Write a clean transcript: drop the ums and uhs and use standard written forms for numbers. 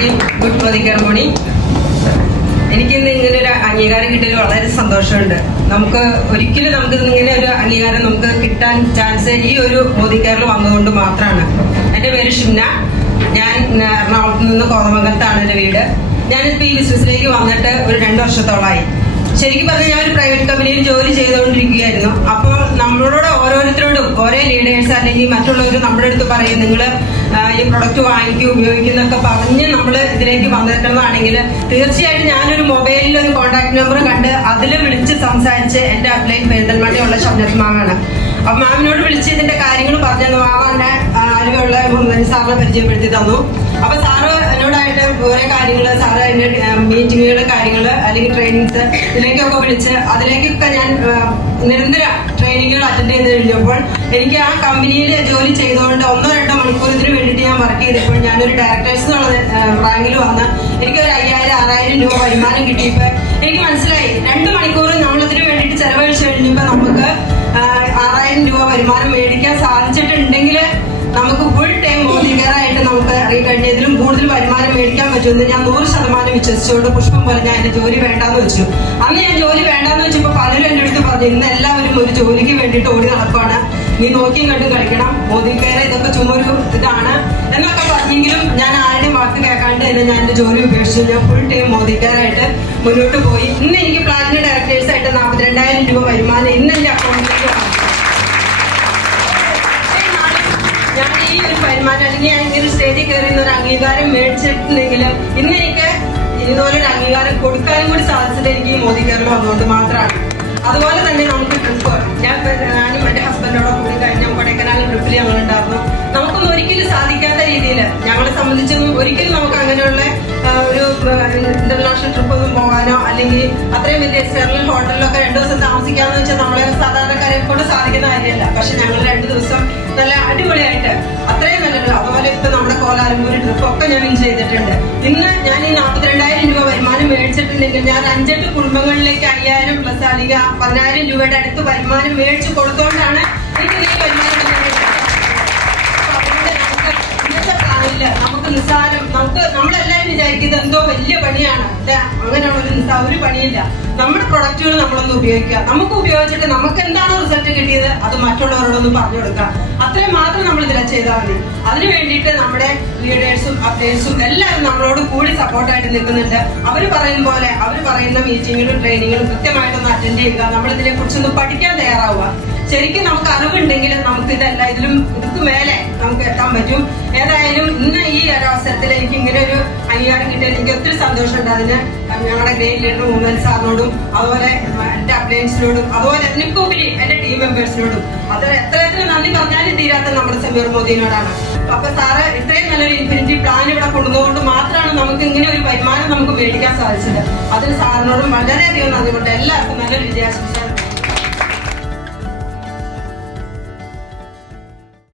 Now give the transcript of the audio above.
Team good morning മോണി. എനിക്കിന്ന് ഇങ്ങനെ ഒരു അംഗീകാരം കിട്ടിയതിൽ വളരെ സന്തോഷമുണ്ട്. ഒരിക്കലും നമുക്ക് ഇങ്ങനെ ഒരു അംഗീകാരം നമുക്ക് കിട്ടാൻ ചാൻസ് ഈ ഒരു മോദിക്കാരിൽ വന്നതുകൊണ്ട് മാത്രമാണ്. എൻ്റെ പേര് ഷിംന. ഞാൻ എറണാകുളത്ത് നിന്ന് കോതമംഗലത്താണ് എൻ്റെ വീട്. ഞാനിപ്പോൾ ഈ ബിസിനസ്സിലേക്ക് വന്നിട്ട് ഒരു 2 വർഷത്തോളമായി. ശരിക്കും പറഞ്ഞാൽ ഞാൻ ഒരു പ്രൈവറ്റ് കമ്പനിയിൽ ജോലി ചെയ്തുകൊണ്ടിരിക്കുകയായിരുന്നു. അപ്പോൾ നമ്മളോട് ഓരോരുത്തരോടും ഓരോ ലീഡേഴ്സ് അല്ലെങ്കിൽ മറ്റുള്ളവർ നമ്മുടെ അടുത്ത് പറയും നിങ്ങൾ ഈ പ്രൊഡക്റ്റ് വാങ്ങിക്കും ഉപയോഗിക്കുന്നൊക്കെ പറഞ്ഞ് നമ്മൾ ഇതിലേക്ക് വന്നിട്ടുള്ളതാണെങ്കിൽ തീർച്ചയായിട്ടും ഞാനൊരു മൊബൈലിൽ ഒരു കോൺടാക്ട് നമ്പർ കണ്ട് അതിൽ വിളിച്ച് സംസാരിച്ച് എൻ്റെ അപ്ലൈൻ പെരിന്തൽമണ്ണയുള്ള ഷബ്നത്ത് മാമാണ്. അപ്പൊ മാമിനോട് വിളിച്ച് ഇതിന്റെ കാര്യങ്ങൾ പറഞ്ഞു. മാമാന്റെ അറിവുള്ള സാറിനെ പരിചയപ്പെടുത്തി തന്നു. അപ്പൊ സാറ് എന്നോടായിട്ട് ഓരോ കാര്യങ്ങള് സാറ് അതിന്റെ മീറ്റിങ്ങുകളുടെ കാര്യങ്ങള് അല്ലെങ്കിൽ ട്രെയിനിങ്സ് ഇതിലേക്കൊക്കെ വിളിച്ച് അതിലേക്കൊക്കെ ഞാൻ നിരന്തര ട്രെയിനിങ്ങുകൾ അറ്റൻഡ് ചെയ്ത് കഴിഞ്ഞപ്പോൾ എനിക്ക് ആ കമ്പനിയിൽ ജോലി ചെയ്തുകൊണ്ട് 1-2 മണിക്കൂർ ഇതിന് വേണ്ടിയിട്ട് ഞാൻ വർക്ക് ചെയ്തപ്പോൾ ഞാനൊരു ഡയറക്ടേഴ്സ് എന്നുള്ള റാങ്കിൽ വന്ന് എനിക്കൊരു 5,000-6,000 രൂപ വരുമാനം കിട്ടിയപ്പോൾ എനിക്ക് മനസ്സിലായി 2 മണിക്കൂർ നമ്മളിതിന് വേണ്ടിയിട്ട് ചെലവഴിച്ചു കഴിഞ്ഞപ്പോൾ നമുക്ക് 6,000 രൂപ വരുമാനം മേടിക്കാൻ സാധിച്ചിട്ടുണ്ടെങ്കിൽ നമുക്ക് ഫുൾ ടൈം മോദിക്കാരായിട്ട് നമുക്ക് അറിയിക്കഴിഞ്ഞ ഇതിലും കൂടുതൽ വരുമാനം മേടിക്കാൻ പറ്റുമെന്ന് ഞാൻ 100% വിശ്വസിച്ചുകൊണ്ട് പുഷ്പം പോലെ ഞാൻ എന്റെ ജോലി വേണ്ടാന്ന് വെച്ചു. അന്ന് ഞാൻ ജോലി വേണ്ടാന്ന് വെച്ചപ്പോൾ പലരും എന്റെ അടുത്ത് പറഞ്ഞു ഇന്ന് എല്ലാവരും ഒരു ജോലിക്ക് വേണ്ടിയിട്ട് ഓടി നടപ്പാണ്, നീ നോക്കിയും കണ്ടും കളിക്കണം, മോദിക്കാരെ ഇതൊക്കെ ചുമ്മാ ഒരു ഇതാണ് എന്നൊക്കെ പറഞ്ഞെങ്കിലും ഞാൻ ആരുടെയും വാക്ക് കേൾക്കാണ്ട് തന്നെ ഞാൻ എന്റെ ജോലി ഉപേക്ഷിച്ചു. ഞാൻ ഫുൾ ടൈം മോദിക്കാരായിട്ട് മുന്നോട്ട് പോയി. ഇന്ന് എനിക്ക് പ്ലാറ്റിനം ഡയറക്ടേഴ്സ് ആയിട്ട് 42,000 രൂപ വരുമാനം ഇന്ന് എന്റെ അക്കൗണ്ടിലേക്ക് വന്നു. ഞാൻ ഈ ഒരു വരുമാനം അല്ലെങ്കിൽ ഞാൻ ഇങ്ങനെ സ്റ്റേജിൽ കയറിയുന്ന ഒരു അംഗീകാരം മേടിച്ചിട്ടുണ്ടെങ്കിൽ ഇന്ന് എനിക്ക് ഇതുപോലൊരു അംഗീകാരം കൊടുക്കാനും കൂടി സാധിച്ചത് എനിക്ക് ഈ മോദിക്കാരിൽ വന്നുകൊണ്ട് മാത്രമാണ്. അതുപോലെ തന്നെ നമുക്ക് ട്രിപ്പ് ഞാനും എന്റെ ഹസ്ബൻഡോടെ കൂടി കഴിഞ്ഞ കൊടൈക്കനാൽ ട്രിപ്പിൽ ഞങ്ങളുണ്ടായിരുന്നു. നമുക്കൊന്നും ഒരിക്കലും സാധിക്കാത്ത രീതിയിൽ ഞങ്ങളെ സംബന്ധിച്ചൊന്നും ഒരിക്കലും നമുക്ക് അങ്ങനെയുള്ള ഒരു ഇന്റർനാഷണൽ ട്രിപ്പ് ഒന്നും പോകാനോ അല്ലെങ്കിൽ അത്രയും വലിയ എക്സ്റ്റേണൽ ഹോട്ടലിലൊക്കെ 2 ദിവസം താമസിക്കാന്ന് വെച്ചാൽ നമ്മളെ സാധാരണക്കാരെ കൊണ്ട് സാധിക്കുന്ന കാര്യമല്ല. പക്ഷെ ഞങ്ങൾ 2 ദിവസം നല്ല അടിപൊളിയായിട്ട് അത്രയും നല്ലത്. അതുപോലെ ഇപ്പൊ നമ്മുടെ കോലാലംപൂർ ട്രിപ്പ് ഒക്കെ ഞാൻ വിൻ ചെയ്തിട്ടുണ്ട്. ഇന്ന് ഞാൻ ഈ 42,000 രൂപ വരുമാനം മേടിച്ചിട്ടുണ്ടെങ്കിൽ ഞാൻ 5-8 കുടുംബങ്ങളിലേക്ക് 5,000 പ്ലസ് അല്ലെങ്കിൽ 10,000 രൂപയുടെ അടുത്ത് വരുമാനം മേടിച്ചു കൊടുത്തോണ്ടാണ് എനിക്ക് ഈ വരുമാനം. നമുക്ക് നിസ്സാരം നമ്മളെല്ലാവരും വിചാരിക്കുന്നത് എന്തോ വലിയ പണിയാണ്. അങ്ങനെയുള്ള ഒരു പണിയില്ല. നമ്മുടെ പ്രൊഡക്റ്റുകൾ നമ്മളൊന്ന് ഉപയോഗിക്കുക. നമുക്ക് ഉപയോഗിച്ചിട്ട് നമുക്ക് എന്താണോ റിസൾട്ട് കിട്ടിയത് അത് മറ്റുള്ളവരോടൊന്ന് പറഞ്ഞു കൊടുക്കുക. അത്രയും മാത്രം നമ്മൾ ഇതിലെ ചെയ്താൽ മതി. അതിനു വേണ്ടിയിട്ട് നമ്മുടെ ലീഡേഴ്സും അപ്ഡേറ്റ്സും എല്ലാവരും നമ്മളോട് കൂടി സപ്പോർട്ടായിട്ട് നിൽക്കുന്നുണ്ട്. അവർ പറയും പോലെ അവർ പറയുന്ന മീറ്റിങ്ങുകളും ട്രെയിനിങ്ങുകളും കൃത്യമായിട്ടൊന്ന് അറ്റൻഡ് ചെയ്യുക. നമ്മൾ ഇതിനെ കുറിച്ചൊന്ന് പഠിക്കാൻ തയ്യാറാവുക. ശരിക്കും നമുക്ക് അറിവുണ്ടെങ്കിൽ നമുക്ക് ഇതല്ല ഇതിക്ക് മേലെ നമുക്ക് എത്താൻ പറ്റും. ഏതായാലും ഇന്ന് ഈ ഒരു അവസരത്തിൽ എനിക്ക് ഇങ്ങനെ ഒരു അംഗീകാരം കിട്ടിയാൽ എനിക്ക് ഒത്തിരി സന്തോഷമുണ്ട്. അതിന് ഞങ്ങളുടെ ഗ്രേറ്റ് ലീഡർ മൂന്നൽ സാറിനോടും അതുപോലെ എന്റെ അപ്ലയൻസിനോടും അതുപോലെ എനിക്കുപരി എന്റെ ടീം മെമ്പേഴ്സിനോടും അത് എത്ര നന്ദി പറഞ്ഞാലും തീരാത്ത നമ്മുടെ സമീർ മോദിനോടാണ്. അപ്പൊ സാറ് ഇത്രയും നല്ലൊരു ഇൻഫിനിറ്റി പ്ലാൻ ഇവിടെ കൊണ്ടുപോകൊണ്ട് മാത്രമാണ് നമുക്ക് ഇങ്ങനെ ഒരു വരുമാനം നമുക്ക് മേടിക്കാൻ സാധിച്ചത്. അതിന് സാറിനോടും വളരെയധികം നന്ദിയുണ്ട്. എല്ലാവർക്കും നല്ലൊരു വിജയാശംസ.